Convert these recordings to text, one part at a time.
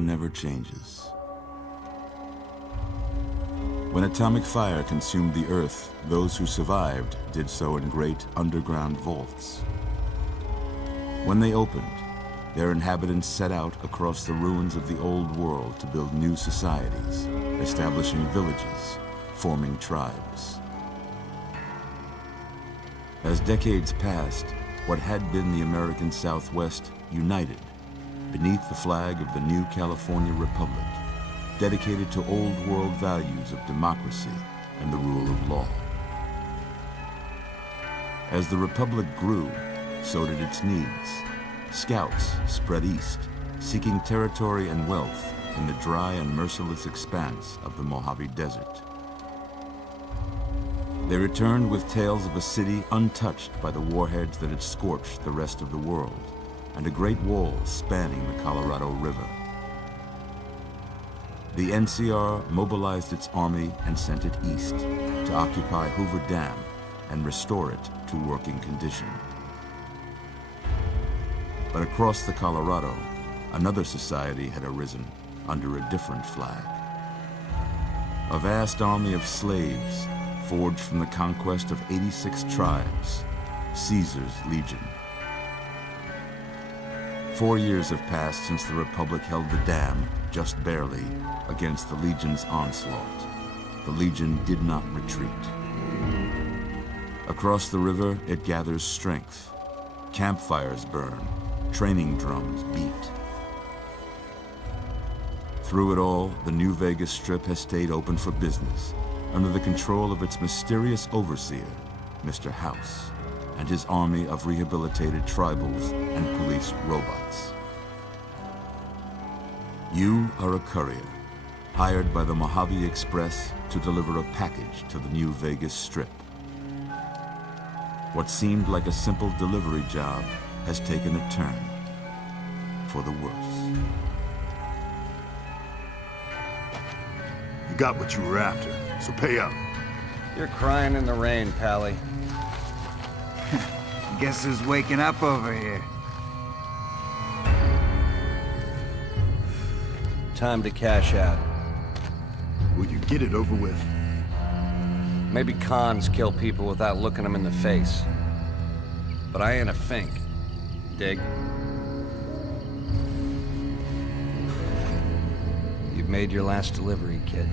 war never changes. When atomic fire consumed the Earth, those who survived did so in great underground vaults. When they opened, their inhabitants set out across the ruins of the old world to build new societies, establishing villages, forming tribes. As decades passed, what had been the American Southwest united beneath the flag of the new California Republic, dedicated to old world values of democracy and the rule of law. As the Republic grew, so did its needs. Scouts spread east, seeking territory and wealth in the dry and merciless expanse of the Mojave Desert. They returned with tales of a city untouched by the warheads that had scorched the rest of the world, and a great wall spanning the Colorado River. The NCR mobilized its army and sent it east to occupy Hoover Dam and restore it to working condition. But across the Colorado, another society had arisen under a different flag. A vast army of slaves forged from the conquest of 86 tribes, Caesar's Legion. 4 years have passed since the Republic held the dam, just barely, against the Legion's onslaught. The Legion did not retreat. Across the river, it gathers strength. Campfires burn, training drums beat. Through it all, the New Vegas Strip has stayed open for business, under the control of its mysterious overseer, Mr. House, and his army of rehabilitated tribals and police robots. You are a courier, hired by the Mojave Express to deliver a package to the New Vegas Strip. What seemed like a simple delivery job has taken a turn for the worse. You got what you were after, so pay up. You're crying in the rain, Pally. Guess who's waking up over here? Time to cash out. Will you get it over with? Maybe cons kill people without looking them in the face. But I ain't a fink. Dig? You've made your last delivery, kid.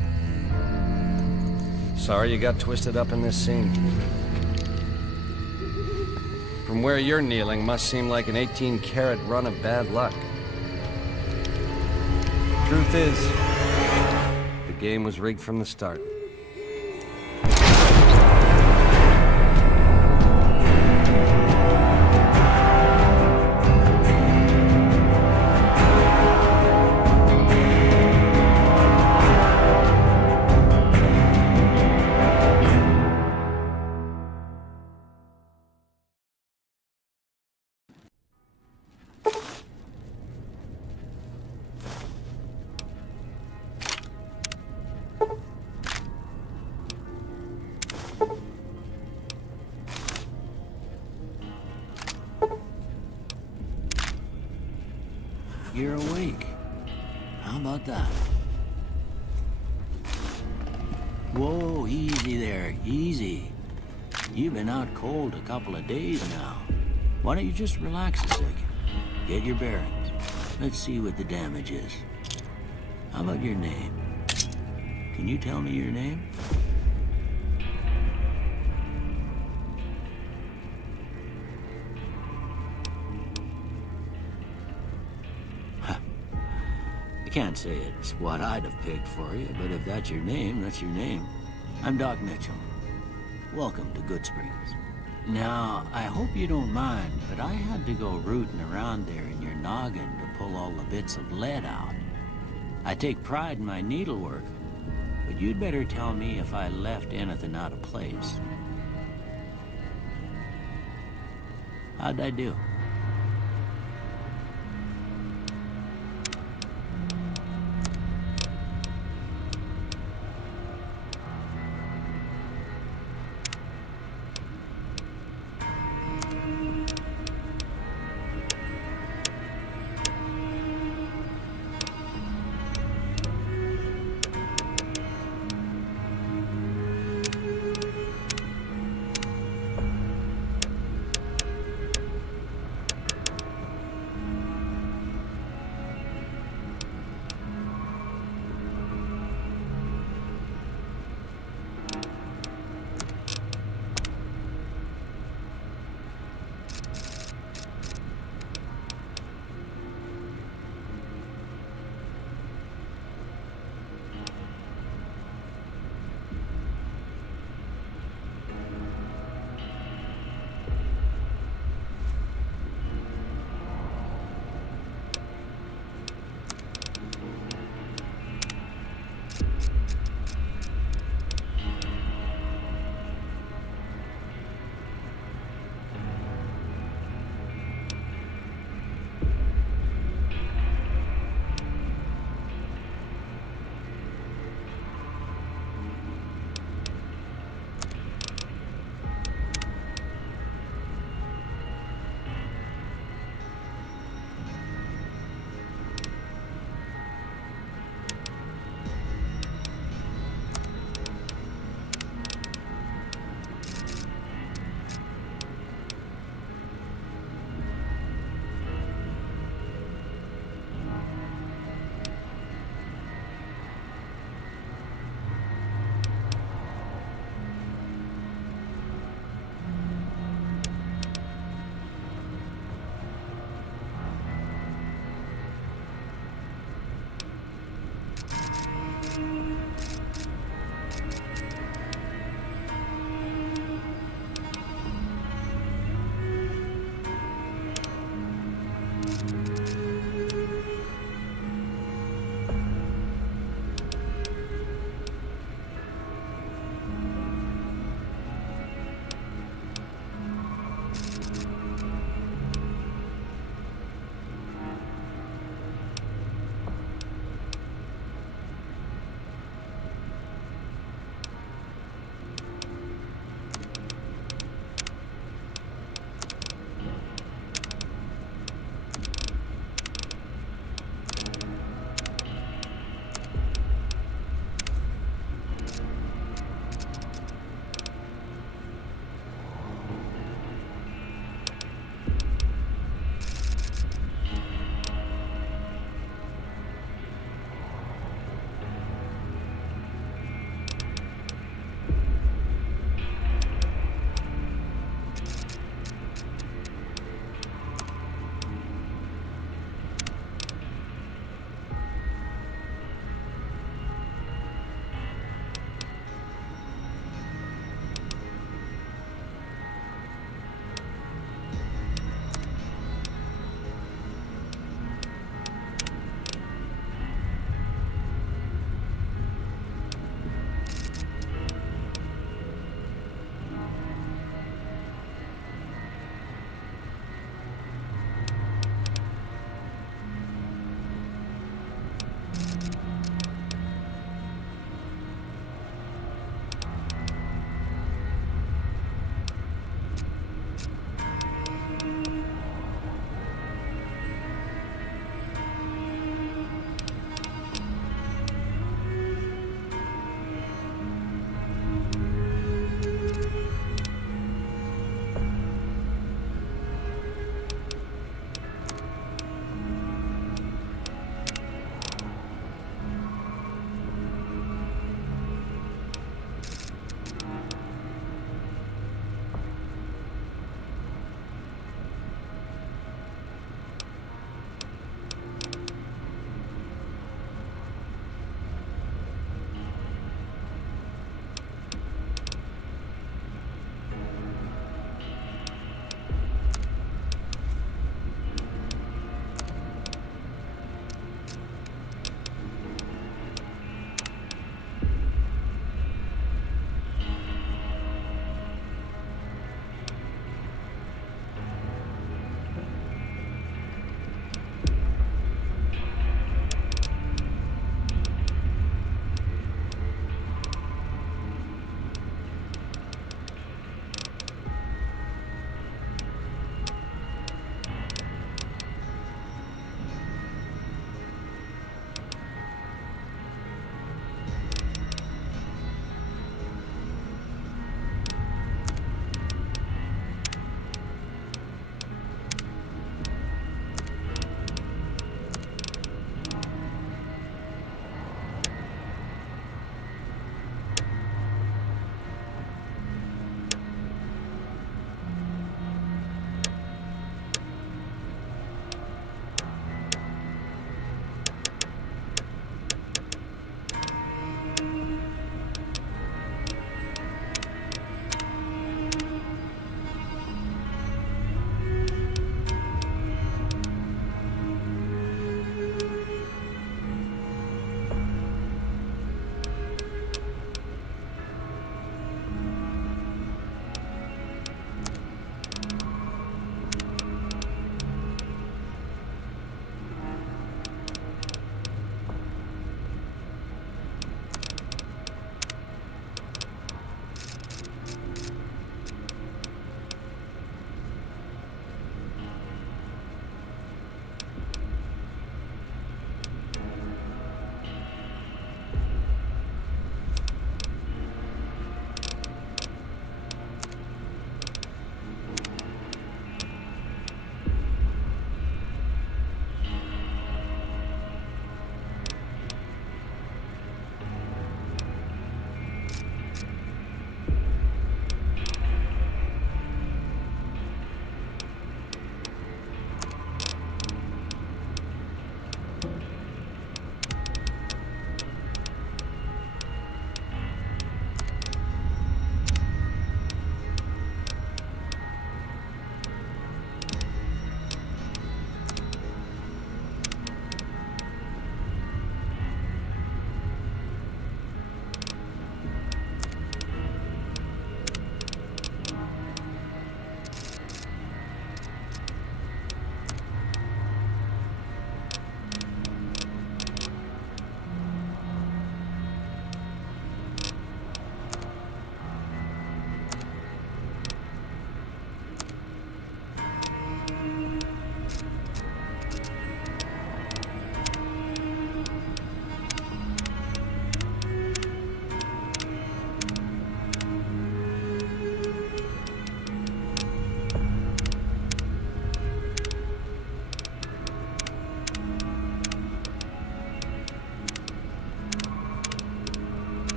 Sorry you got twisted up in this scene. From where you're kneeling must seem like an 18-carat run of bad luck. Truth is, the game was rigged from the start. You're awake. How about that? Whoa, easy there, easy. You've been out cold a couple of days now. Why don't you just relax a second? Get your bearings. Let's see what the damage is. How about your name? Can you tell me your name? I can't say it's what I'd have picked for you, but if that's your name, that's your name. I'm Doc Mitchell. Welcome to Good Springs. Now, I hope you don't mind, but I had to go rooting around there in your noggin to pull all the bits of lead out. I take pride in my needlework, but you'd better tell me if I left anything out of place. How'd I do?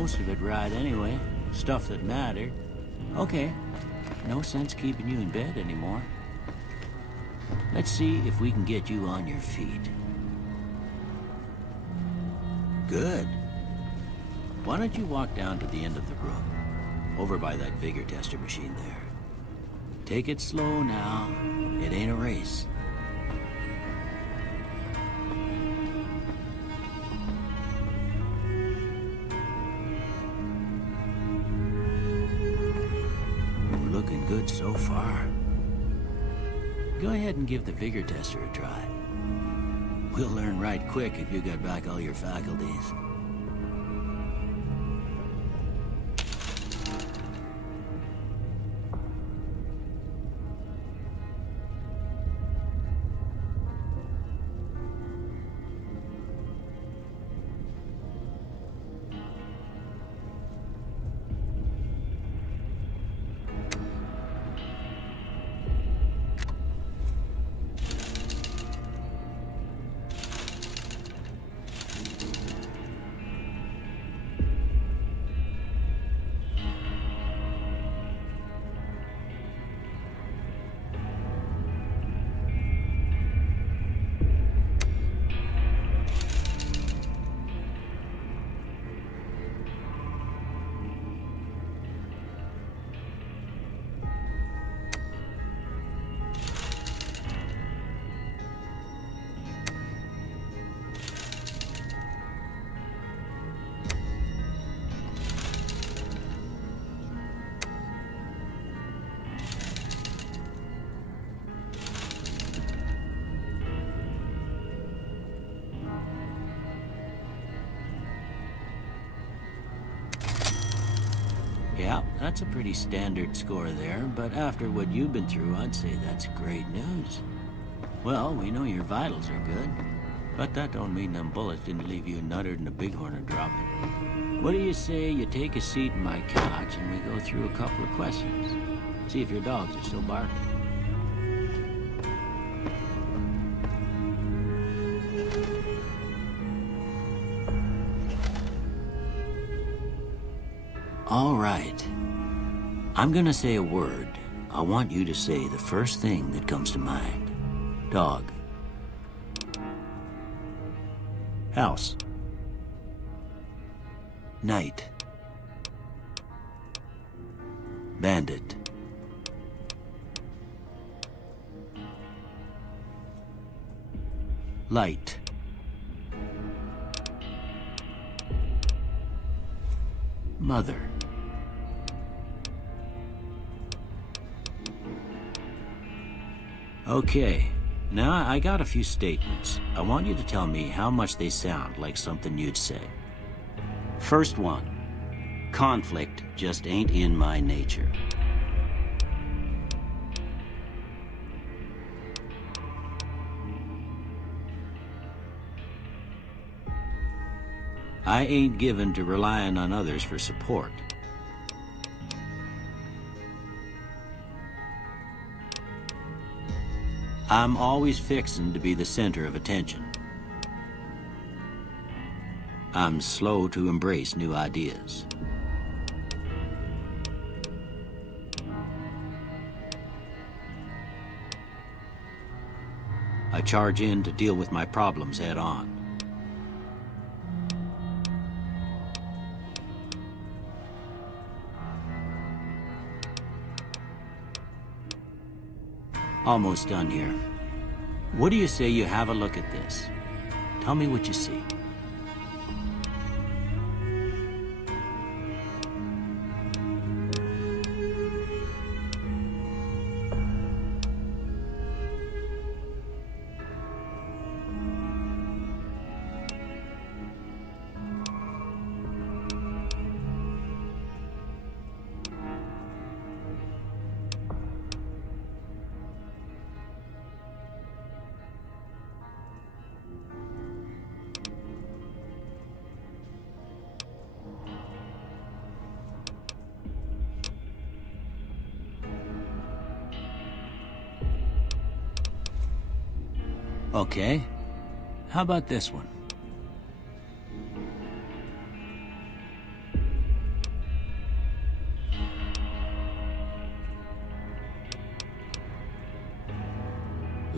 most of it right anyway. Stuff that mattered. Okay, no sense keeping you in bed anymore. Let's see if we can get you on your feet. Good. Why don't you walk down to the end of the room, over by that vigor tester machine there. Take it slow now. It ain't a race. Looking good so far. Go ahead and give the vigor tester a try. We'll learn right quick if you got back all your faculties. Yeah, that's a pretty standard score there, but after what you've been through, I'd say that's great news. Well, we know your vitals are good, but that don't mean them bullets didn't leave you nuttered and a bighorn are dropping. What do you say you take a seat in my couch and we go through a couple of questions? See if your dogs are still barking. All right. I'm gonna say a word. I want you to say the first thing that comes to mind. Dog. House. Night. Bandit. Light. Mother. Okay, now I got a few statements. I want you to tell me how much they sound like something you'd say. First one, conflict just ain't in my nature. I ain't given to relying on others for support. I'm always fixin' to be the center of attention. I'm slow to embrace new ideas. I charge in to deal with my problems head on. Almost done here. What do you say you have a look at this? Tell me what you see. Okay, how about this one?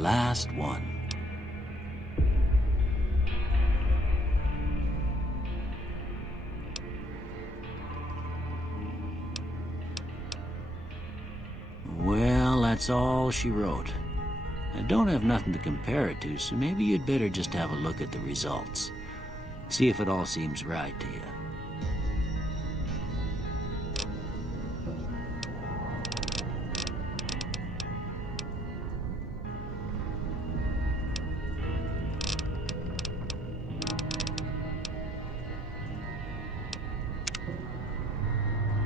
Last one. Well, that's all she wrote. I don't have nothing to compare it to, so maybe you'd better just have a look at the results. See if it all seems right to you.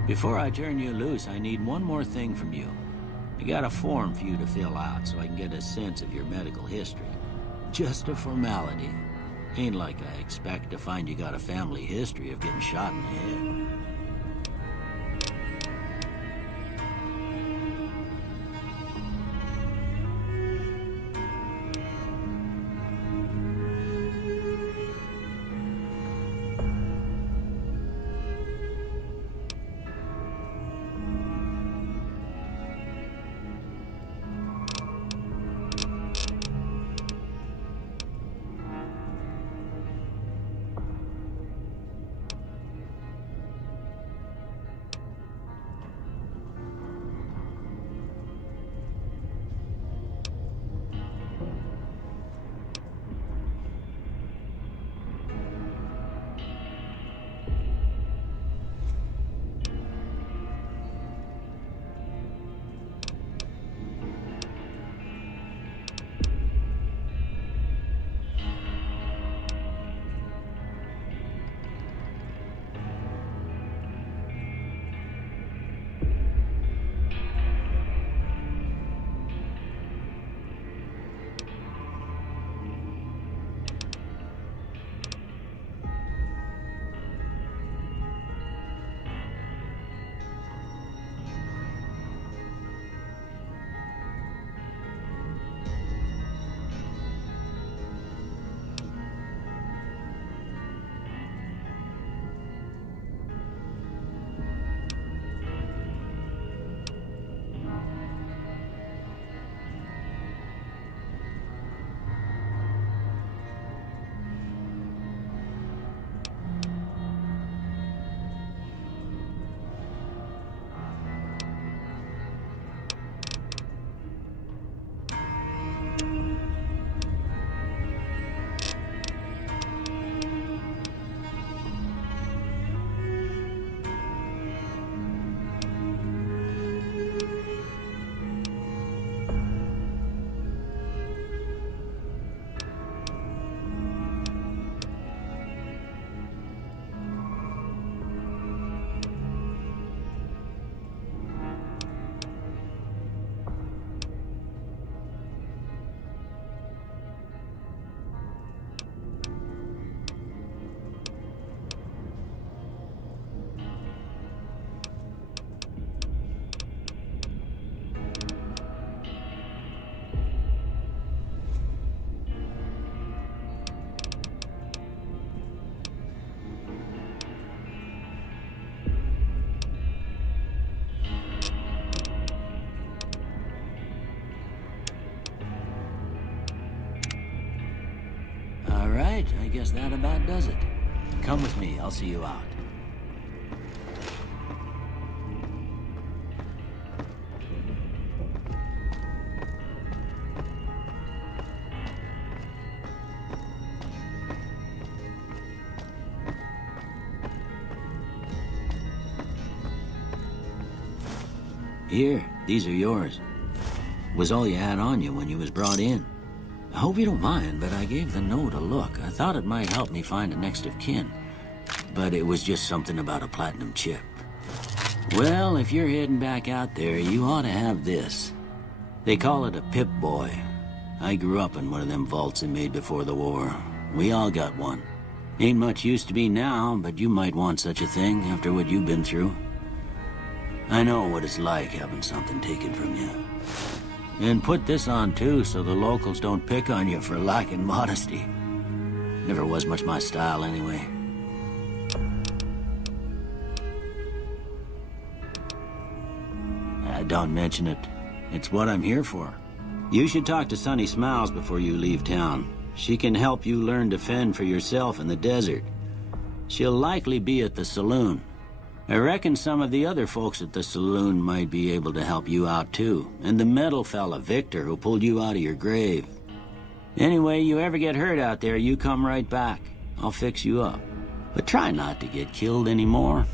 Before I turn you loose, I need one more thing from you. I got a form for you to fill out so I can get a sense of your medical history. Just a formality. Ain't like I expect to find you got a family history of getting shot in the head. Right, I guess that about does it. Come with me, I'll see you out. Here, these are yours. Was all you had on you when you was brought in. I hope you don't mind, but I gave the note a look. I thought it might help me find a next of kin. But it was just something about a platinum chip. Well, if you're heading back out there, you ought to have this. They call it a Pip-Boy. I grew up in one of them vaults they made before the war. We all got one. Ain't much use to me now, but you might want such a thing after what you've been through. I know what it's like having something taken from you. And put this on too, so the locals don't pick on you for lacking modesty. Never was much my style anyway. Don't mention it. It's what I'm here for. You should talk to Sunny Smiles before you leave town. She can help you learn to fend for yourself in the desert. She'll likely be at the saloon. I reckon some of the other folks at the saloon might be able to help you out too. And the metal fella, Victor, who pulled you out of your grave. Anyway, you ever get hurt out there, you come right back. I'll fix you up. But try not to get killed anymore.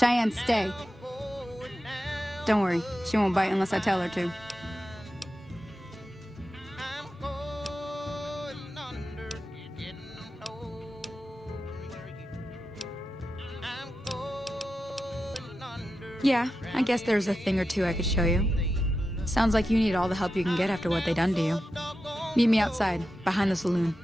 Cheyenne, stay. Don't worry, she won't bite unless I tell her to. Yeah, I guess there's a thing or two I could show you. Sounds like you need all the help you can get after what they done to you. Meet me outside, behind the saloon.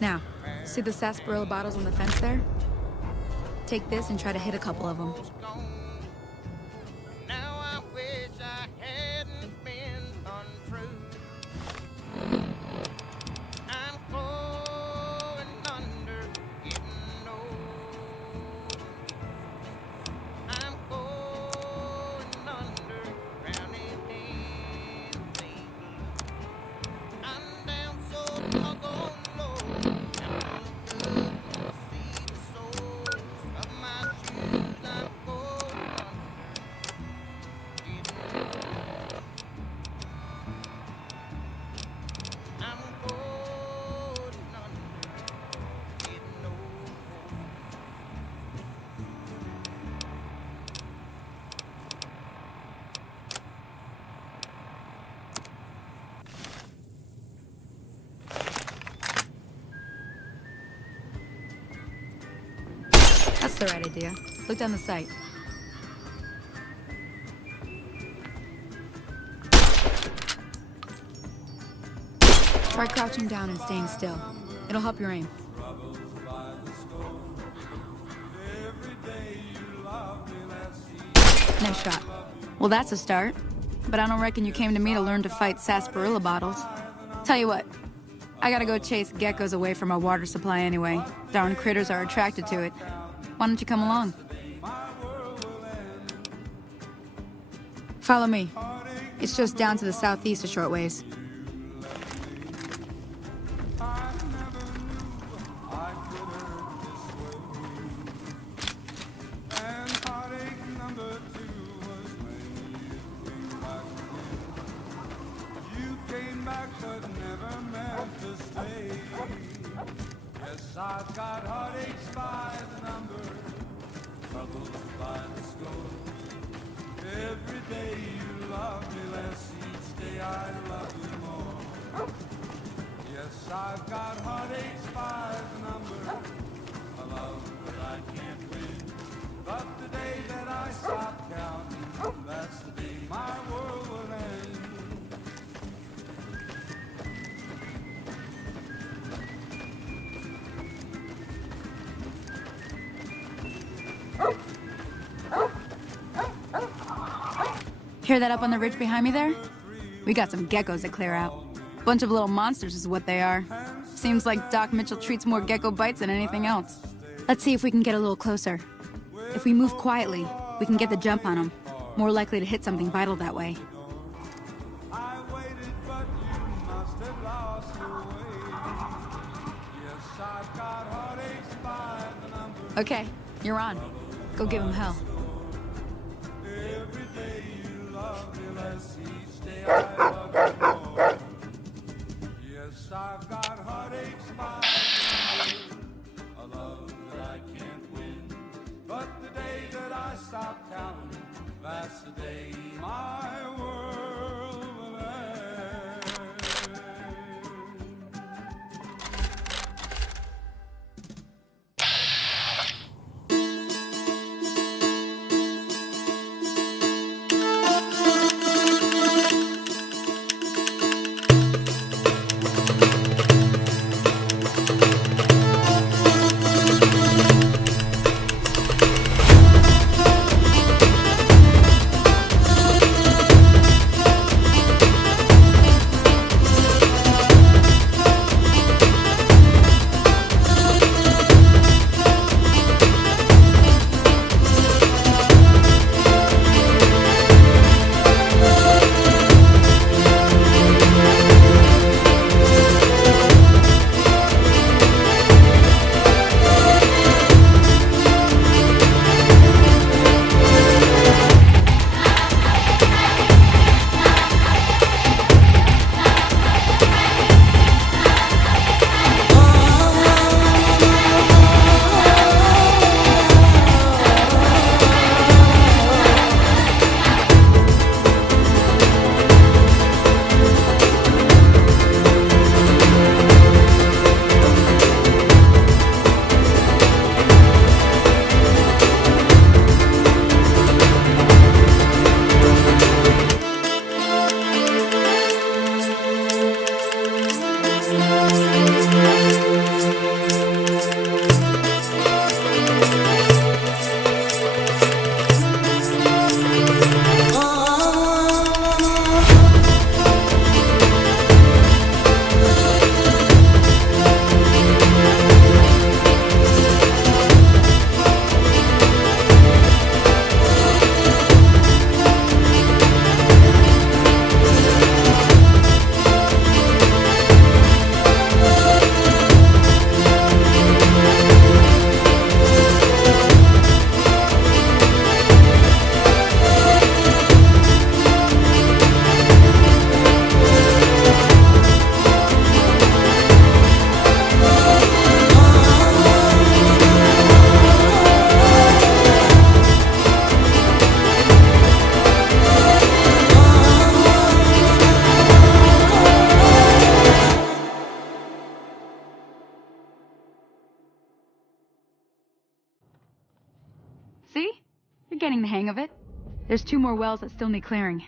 Now, see the sarsaparilla bottles on the fence there? Take this and try to hit a couple of them. That's the right idea. Look down the sight. Try crouching down and staying still. It'll help your aim. Nice shot. Well, that's a start. But I don't reckon you came to me to learn to fight sarsaparilla bottles. Tell you what, I gotta go chase geckos away from our water supply anyway. Darn critters are attracted to it. Why don't you come along? Follow me. It's just down to the southeast a short ways. I've got heartaches by the number, troubles by the score. Every day you love me less, each day I love you more. Yes, I've got heartaches by the number, a love that I can't win. But the day that I stop counting, that's the day my world will end. Hear that up on the ridge behind me there? We got some geckos to clear out. Bunch of little monsters is what they are. Seems like Doc Mitchell treats more gecko bites than anything else. Let's see if we can get a little closer. If we move quietly, we can get the jump on them. More likely to hit something vital that way. Okay, you're on. Go give him hell. Yes, I've got heartaches by a love that I can't win. But the day that I stop counting, that's the day my world will end. getting the hang of it. There's 2 more wells that still need clearing.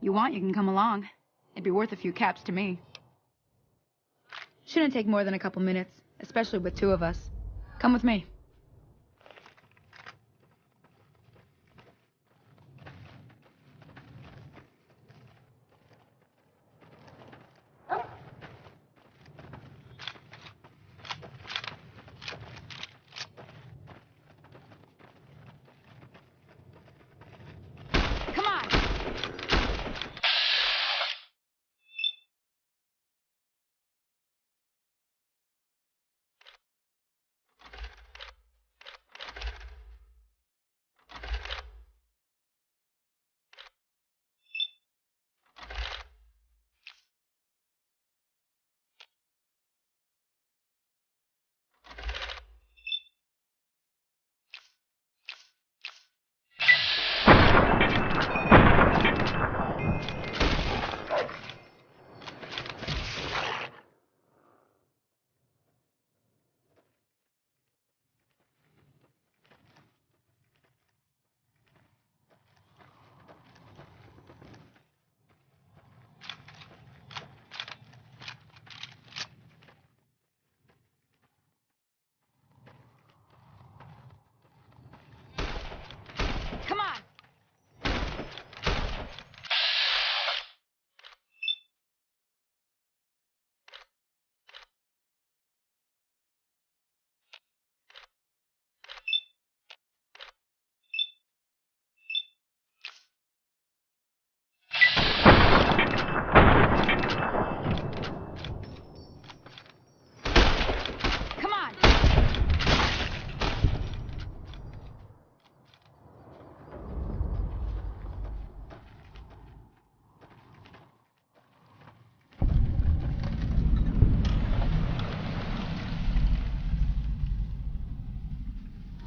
You want, you can come along. It'd be worth a few caps to me. Shouldn't take more than a couple minutes, especially with 2 of us. Come with me.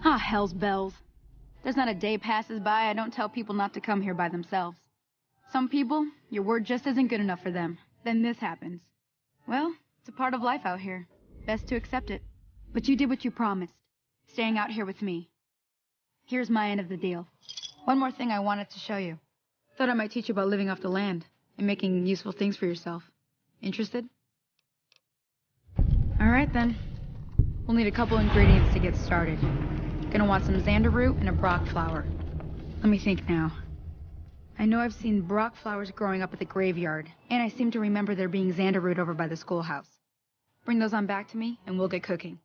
Ah, hell's bells. There's not a day passes by I don't tell people not to come here by themselves. Some people, your word just isn't good enough for them. Then this happens. Well, it's a part of life out here. Best to accept it. But you did what you promised, staying out here with me. Here's my end of the deal. One more thing I wanted to show you. Thought I might teach you about living off the land and making useful things for yourself. Interested? All right, then. We'll need a couple ingredients to get started. Gonna want some xander root and a brock flower. Let me think now. I know I've seen brock flowers growing up at the graveyard, and I seem to remember there being xander root over by the schoolhouse. Bring those on back to me, and we'll get cooking.